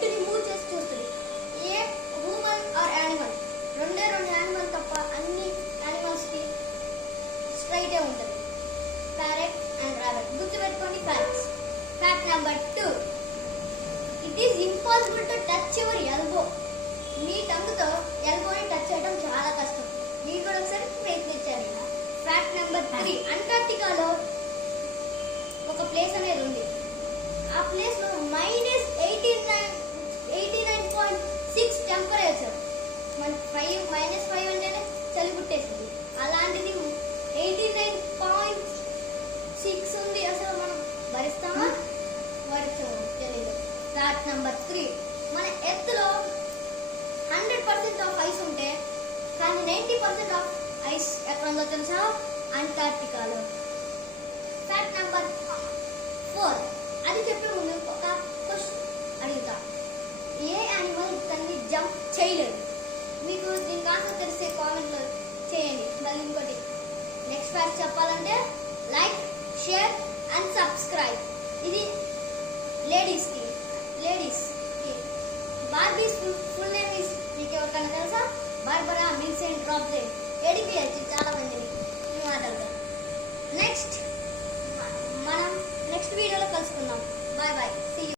హెడ్ని move చేసి చూస్తుంది. A human or animal, రెండు యానిమల్ తప్ప అన్ని యానిమల్స్కి స్ట్రైటే ఉంటుంది. ప్యారెట్ అండ్ రాబెట్ గుర్తుపెట్టుకోండి facts. Fact number 2, it is impossible to touch your elbow. మీ టంగుతో ఎల్బోని టచ్ చేయడం చాలా కష్టం. మీరు కూడా ఒకసారి ప్రయత్నించాలి. ఫ్యాక్ట్ నెంబర్ 3, అంటార్టికాలో ఒక ప్లేస్ అనేది ఉంది. ఆ ప్లేస్లో -89.6 టెంపరేచర్. మన -5 అంటేనే చలి పుట్టేసింది. అలాంటిది 89.6 ఉంది. అసలు మనం భరిస్తామా? భరించము, తెలియదు. ఫ్యాక్ట్ నెంబర్ 3, మన ఎర్త్లో 100% ఆఫ్ ఐస్ ఉంటే కానీ 90% ఆఫ్ ఐస్ ఎక్కడ ఉందో తెలుసా? అంటార్టికాలో. ఫ్యాక్ట్ నెంబర్ 4, అది చెప్పే ముందు ఒక క్వశ్చన్ అడుగుతా. ఏ యానిమల్ తన్ని జంప్ చేయలేదు? మీకు దీనికి ఆన్సర్ తెలిసే కామెంట్లో చేయండి. మళ్ళీ ఇంకోటి నెక్స్ట్ ఫ్యాక్ట్ చెప్పాలంటే లైక్, షేర్ అండ్ సబ్స్క్రైబ్. ఇది లేడీస్కి. బార్బీస్ ఫుల్ నేమ్ ఇస్ మీకు ఎవరికైనా తెలుసా? బార్బరా మిల్సెంట్ రాబ్సే. ఏడిపియచ్చు చాలా మందిని ఈ మాటలతో. మనం నెక్స్ట్ వీడియోలో కలుసుకుందాం. Bye bye, see you.